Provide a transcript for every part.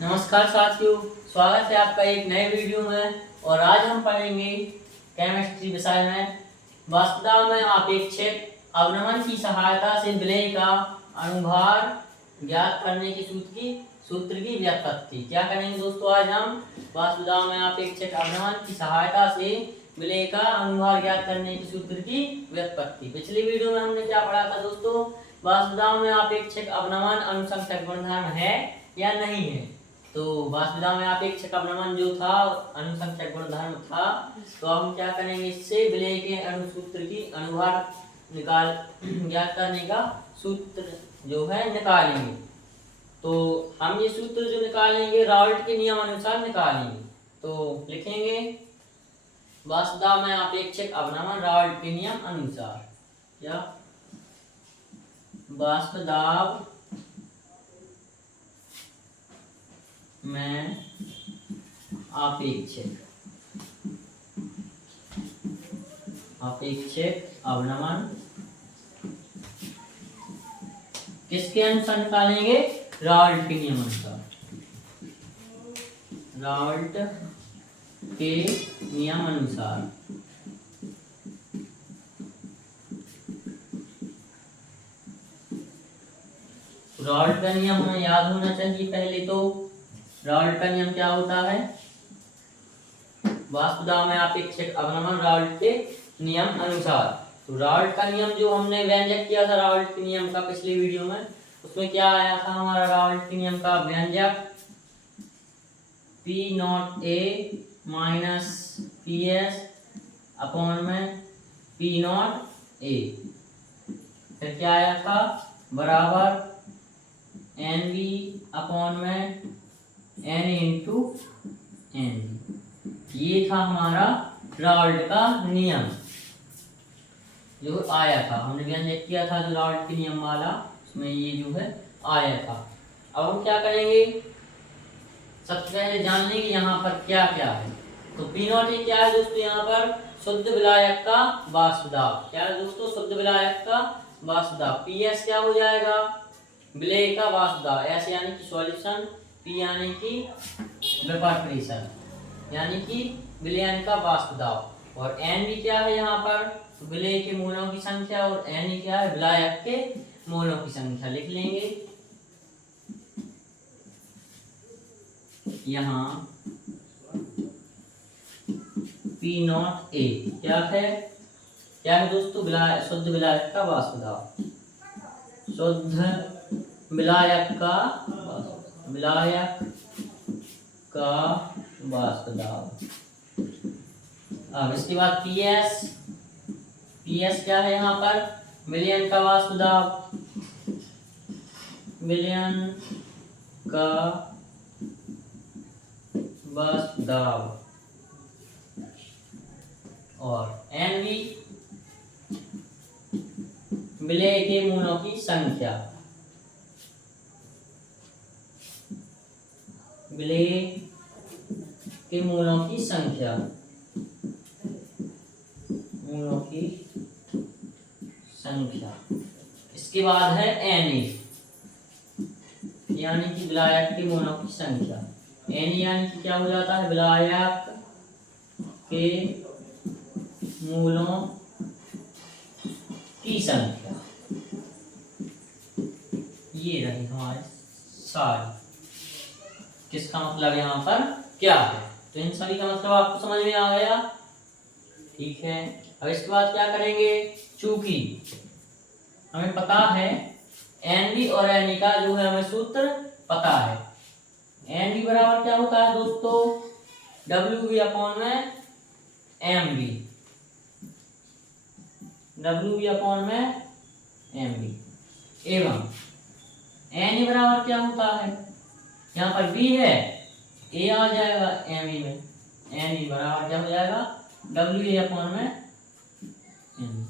नमस्कार साथियों, स्वागत है आपका एक नए वीडियो में। और आज हम पढ़ेंगे केमिस्ट्री विषय में वाष्पदाब में आपेक्षिक अवनमन की सहायता से विलेय का अनुभार ज्ञात करने की सूत्र की व्युत्पत्ति। क्या करेंगे दोस्तों, आज हम वाष्पदाब में आपेक्षिक अवनमन की सहायता से विलेय का अनुभार ज्ञात करने की सूत्र की व्युत्पत्ति। पिछली वीडियो में हमने क्या पढ़ा था दोस्तों, वाष्पदाब में आपेक्षिक अवनमन अनुसंख्यक गुणधर्म है या नहीं है। तो वाष्पदाब में आपेक्षिक अवनमन जो था अनुसंख्यक गुणधर्म था, तो हम क्या करेंगे, इससे विलेय के अणुसूत्र की अनुभार निकाल ज्ञात करने का सूत्र जो है निकालेंगे। तो हम ये सूत्र जो निकालेंगे राल्ट के नियम अनुसार निकालेंगे। तो लिखेंगे वाष्पदाब में आपेक्षिक अवनमन राल्ट के नियम अनुसार, या वाष्पदाब में आपेक्षिक अवनमन किसके अनुसार निकालेंगे, राल्ट के नियम अनुसार। राल्ट के नियम अनुसार राल्ट का नियम हमें याद होना चाहिए। पहले तो राल्ट का नियम क्या होता है, वाष्पदाब में आपेक्षिक अवनमन राल्ट के नियम अनुसार। तो राल्ट का नियम जो हमने व्यंजक किया था राल्ट के नियम का पिछली वीडियो में, उसमें क्या आया था हमारा राल्ट के नियम का व्यंजक, P naught A minus P S upon में पी नॉट ए। फिर क्या आया था, बराबर एन बी अपॉन में एन इंटू एन। ये था हमारा राल्ट का नियम जो आया था, हमने व्यंजक किया था जो राल्ट के नियम वाला, उसमें ये जो है आया था। अब हम क्या करेंगे, सबसे पहले जान लेंगे यहाँ पर क्या क्या है। तो पी नॉट ए क्या है दोस्तों, यहाँ पर शुद्ध विलायक का वाष्पदाब। क्या है दोस्तों, शुद्ध विलायक का वाष्पदाब। पी एस क्या हो जाएगा, विलेय का वाष्पदाब। एस यानी कि सॉल्यूशन, पी यानी कि वेपर प्रेशर, यानी कि विलयन का वाष्पदाब। और एन भी क्या है यहाँ पर, विलेय के मोलों की संख्या, और एन क्या है, विलायक के मोलों की संख्या। लिख लेंगे यहाँ पी नॉट ए क्या है दोस्तों, शुद्ध विलायक का वाष्पदाब। शुद्ध विलायक का वाष्पदाब। अब इसके बाद पीएस क्या है यहाँ पर, विलयन का वाष्पदाब। विलयन का वाष्पदाब। और एन भी विलेय के मोलों की संख्या। विलेय के मोलों की संख्या, इसके बाद है एन यानी कि विलायक के मोलों की संख्या। एन यानी कि क्या हो जाता है, विलायक के मोलों की संख्या। ये रही हमारे सारी, किसका मतलब यहाँ पर क्या है। तो इन सभी का मतलब आपको समझ में आ गया, ठीक है। अब इसके बाद क्या करेंगे, चूंकि हमें पता है एन बी और एन ई का जो है हमें सूत्र पता है। एन बी बराबर क्या होता है दोस्तों, डब्ल्यू बी अपॉन में M B. W B upon में एम बी। एवं एन ई बराबर क्या होता है, यहाँ पर बी है, ए आ जाएगा एम ई में। एन ई बराबर क्या हो जाएगा, डब्ल्यू ए अपॉन में एम।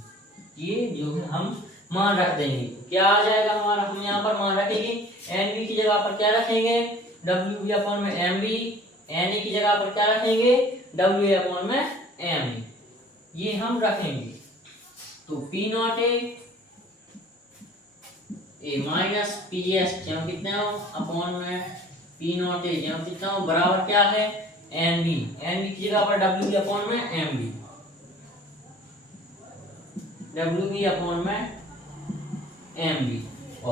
ये जो है हम मान रख देंगे, क्या आ जाएगा हमारा, हम यहाँ पर मान रखेंगे एन बी की जगह पर क्या रखेंगे, डब्ल्यू बी अपॉन में एम बी। एन ई की जगह पर क्या रखेंगे, डब्ल्यू ए अपॉन में एम ई। ये हम रखेंगे। तो P naught A minus P S, हम कितने हो अपॉन में पी नॉट ए ज्यों कितना बराबर क्या है एम बी की जगह पर डब्ल्यू बी अपॉन में M B W B upon में एम बी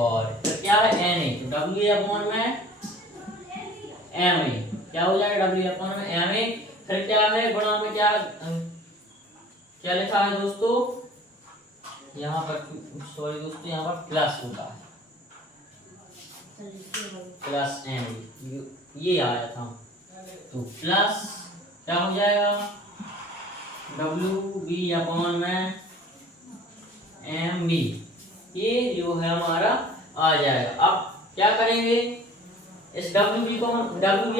और फिर क्या है एन ए तो डब्ल्यू ए अपॉन में एम ए क्या हो जाएगा डब्ल्यू अपॉन में एम ए फिर क्या है गुणा में क्या लिखा है दोस्तों यहाँ पर सॉरी दोस्तों यहाँ पर प्लस होता है प्लस एम ये आया था तो प्लस क्या हो जाएगा डब्ल्यू बी अपॉन में एम बी ये जो है हमारा आ जाएगा। अब क्या करेंगे इस डब्ल्यू बी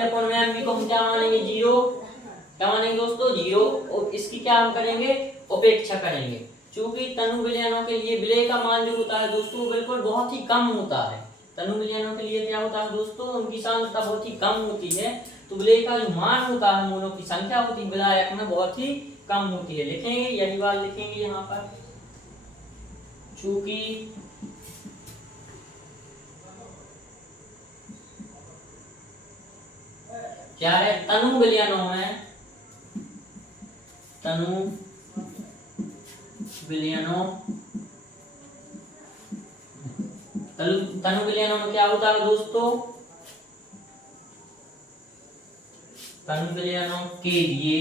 अपॉन में एम बी को हम क्या मानेंगे जीरो क्या मानेंगे दोस्तों जीरो और इसकी क्या हम करेंगे उपेक्षा करेंगे क्योंकि तनु विलयनों के लिए विलय का मान जो होता है दोस्तों बिल्कुल बहुत ही कम होता है। तनु विलयनों के लिए क्या होता है दोस्तों उनकी सांद्रता बहुत ही कम होती है तो विलय का जो मान होता है मूलों की संख्या होती है विलायक में बहुत ही कम होती है। लिखेंगे यही बात लिखेंगे यहाँ पर चूंकि क्या है तनु विलयनों में क्या होता है दोस्तों तनु विलयनों के लिए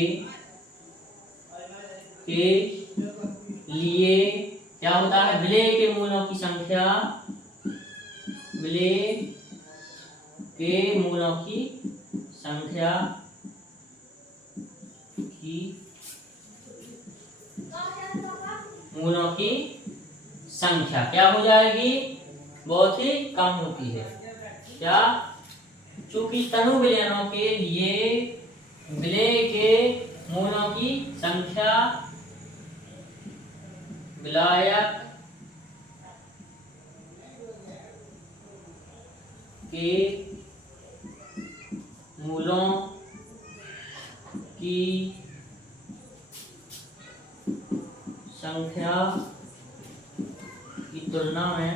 क्या होता है विलय के मूलों की संख्या क्या हो जाएगी बहुत ही कम होती है क्या चूंकि तनु विलयनों के लिए विलय के मूलों की संख्या विलायक के मूलों की संख्या की तुलना में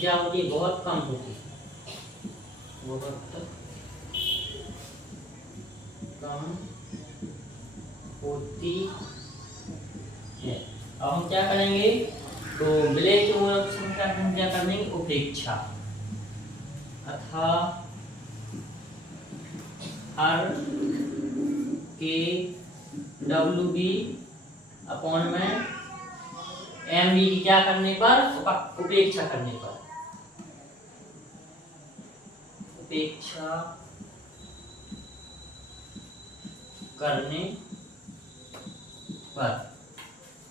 क्या होती है बहुत कम होती है बहुत कम होती है। अब हम क्या करेंगे तो विलय के मूलों की संख्या हम क्या करेंगे उपेक्षा अथा हर के डब्ल्यू बी अपॉन में एम बी की क्या करने पर उपेक्षा करने पर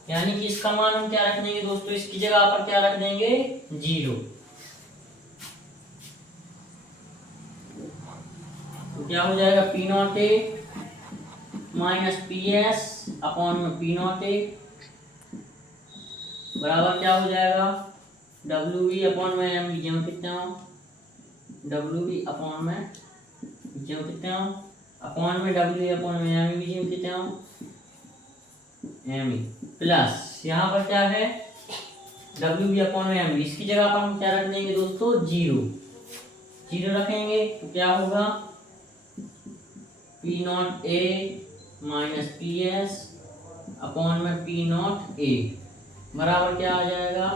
यानी कि इसका मान हम क्या रख देंगे दोस्तों इसकी जगह पर क्या रख देंगे जीरो तो क्या हो जाएगा P naught A minus P S upon में पी नॉट ए बराबर क्या हो जाएगा डब्ल्यू बी अपॉन में एम बी जो कितना डब्ल्यू बी अपॉन में जो कितना अपॉन में डब्ल्यू अपॉन में एम बी जो कितना एम प्लस यहाँ पर क्या है डब्ल्यू बी अपॉन में एम बी इसकी जगह पर हम क्या रख देंगे दोस्तों जीरो रखेंगे तो क्या होगा P naught A minus P S upon में पी नॉट ए बराबर क्या आ जाएगा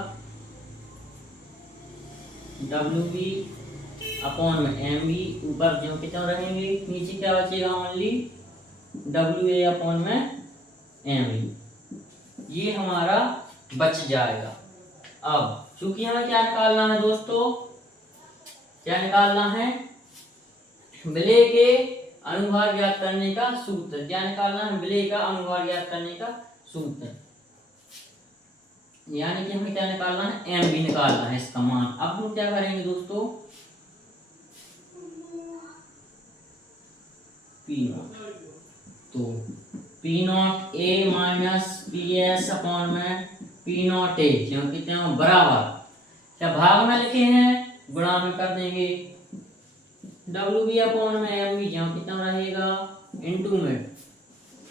डब्ल्यू बी अपॉन में एम बी ऊपर जो कितना रहेंगे नीचे क्या बचेगा ओनली डब्ल्यू ए अपॉन में एम बी ये हमारा बच जाएगा। अब चूंकि हमें क्या निकालना है दोस्तों क्या निकालना है विलय के अनुभार ज्ञात करने का सूत्र क्या निकालना है विलय का अनुभार ज्ञात करने का सूत्र यानी कि हमें क्या निकालना है एम बी निकालना है इसका मान। अब हम क्या करेंगे दोस्तों पी नॉट तो P naught A minus P S upon में पी नॉट ए जो कितना बराबर क्या भाग में लिखे हैं गुणा में कर देंगे डब्ल्यू बी अपॉन में एम बी जो कितना रहेगा इनटू में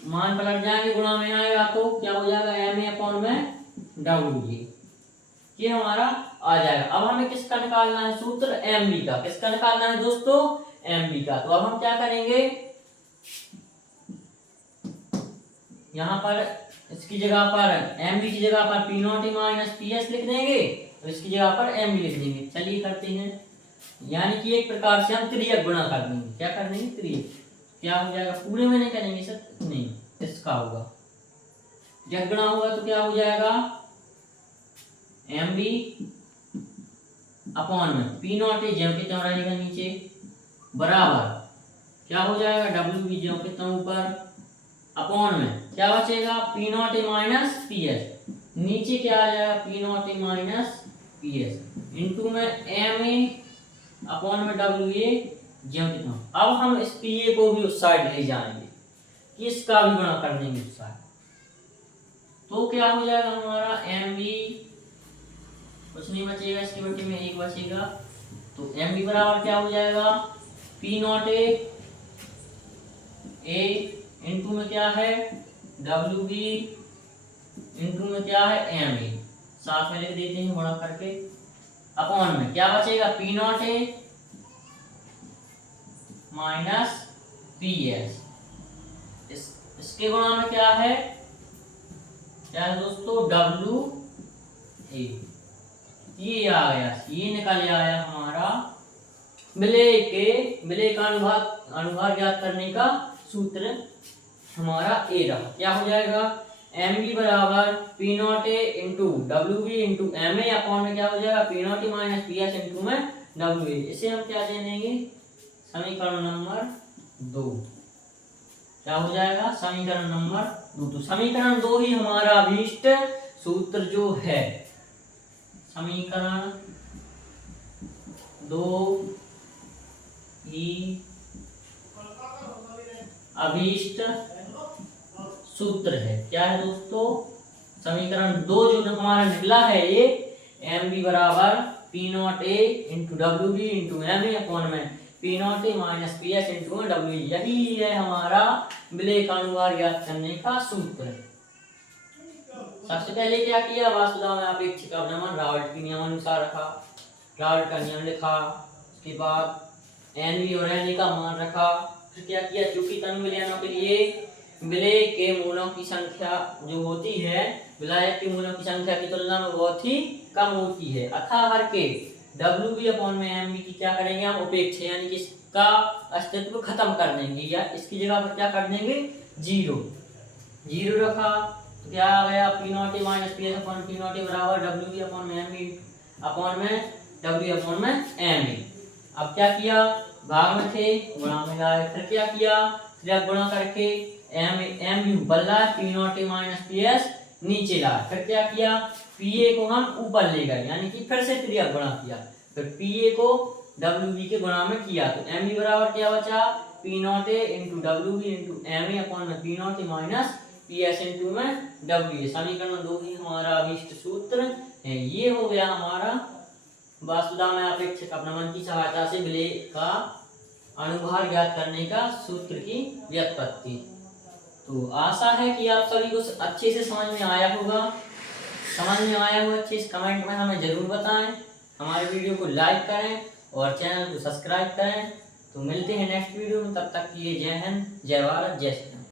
मान पलट जाएंगे गुणा में आएगा तो क्या हो जाएगा एम ए अपॉन में डब्ल्यू जी ये हमारा आ जाएगा। अब हमें किसका निकालना है सूत्र, एम बी का। किसका निकालना है दोस्तों, एम बी का। तो अब हम क्या करेंगे, यहाँ पर इसकी जगह पर एम बी की जगह पर P not minus P S लिख देंगे और इसकी जगह पर एम बी लिख देंगे। चलिए करते हैं, यानी कि एक प्रकार से हम त्रियक गुणा कर देंगे। क्या कर देंगे, त्रियक। क्या हो जाएगा, पूरे में नहीं करेंगे सर, नहीं, इसका होगा जब गुणा होगा तो क्या हो जाएगा, एम बी अपॉन में पी नॉट ज्यों के त्यों रहेगा नीचे, बराबर क्या हो जाएगा, डब्ल्यू बी ज्यों के त्यों ऊपर, अपॉन में क्या बचेगा, P not minus P S, नीचे क्या आ जाएगा, P not minus P S into में एम ए अपॉन में डब्ल्यू ए ज्यों के त्यों। अब हम इस पी ए को भी उस साइड ले जाएंगे कि इसका भी गुणा कर देंगे उस साइड। तो क्या हो जाएगा हमारा, एम बी कुछ नहीं बचेगा, इसके बटे में एक बचेगा। तो एम बी बराबर क्या हो जाएगा, पी नॉट ए इंटू में क्या है, डब्ल्यू बी इंटू में क्या है, एम ए, साथ में लिख देते हैं गुणा करके, अपॉन में क्या बचेगा, P naught A minus P S, इसके गुणा में क्या है दोस्तों, डब्ल्यू ए। ये आ गया, ये निकल आया हमारा विलेय का अनुभाग ज्ञात करने का सूत्र हमारा ए रहा। क्या हो जाएगा, एम बी बराबर P naught A into W B into M A upon में क्या हो जाएगा, P naught A minus P S into में डब्ल्यू ए। इसे हम क्या दे देंगे, समीकरण नंबर 2। क्या हो जाएगा, समीकरण नंबर 2। तो समीकरण 2 ही हमारा अभीष्ट सूत्र जो है, समीकरण 2 ही अभीष्ट सूत्र है। क्या है दोस्तों, समीकरण 2 जो हमारा निकला है ये, एम बी बराबर P naught A into W B into M A upon में P naught A minus P S into में डब्ल्यू, यही है हमारा विलेय का अनुभाग ज्ञात करने का सूत्र। सबसे पहले क्या किया, वास्तुता में अपेक्षिक अवनमन रावल्ट के नियमानुसार रखा, रावल्ट का नियम लिखा, उसके बाद एन बी और एन ए का मान रखा। फिर क्या किया, चूंकि तनु विलयनों के लिए विलेय के मूलों की संख्या जो होती है विलायक के मूलों की संख्या की तुलना में बहुत ही कम होती है, अतः हर के डब्ल्यू बी अपॉन में एम बी की क्या करेंगे हम, उपेक्षा, यानी कि इसका अस्तित्व खत्म कर देंगे या इसकी जगह पर क्या कर देंगे, जीरो रखा। तो क्या आ गया, P naught A minus P S upon P naught ए बराबर डब्ल्यू बी अपॉन में एम बी अपॉन में डब्ल्यू अपॉन में एम ए। अब क्या किया, भाग में थे गुणा में लाए, फिर क्या किया, फिर गुणा करके एम यू ऊपर लाए, P naught A minus P S नीचे लाए, फिर क्या किया, पी ए को हम ऊपर ले गए, यानी कि फिर से त्रियक गुणा किया, फिर पी ए को डब्ल्यू बी के गुणा में किया। तो एम बी बराबर क्या बचा, P naught A into W B into M A upon में P naught A minus P S into में डब्ल्यू ए। समीकरण 2 ही हमारा अभीष्ट सूत्र है। ये हो गया हमारा वास्तुता में अपेक्षिक अवनमन की सहायता से विलेय का अनुभाग ज्ञात करने का सूत्र की व्युत्पत्ति। तो आशा है कि आप सभी को अच्छे से समझ में आया होगा। अच्छे से कमेंट में हमें जरूर बताएं, हमारे वीडियो को लाइक करें और चैनल को सब्सक्राइब करें। तो मिलते हैं नेक्स्ट वीडियो में, तब तक के लिए जय हिंद, जय भारत, जय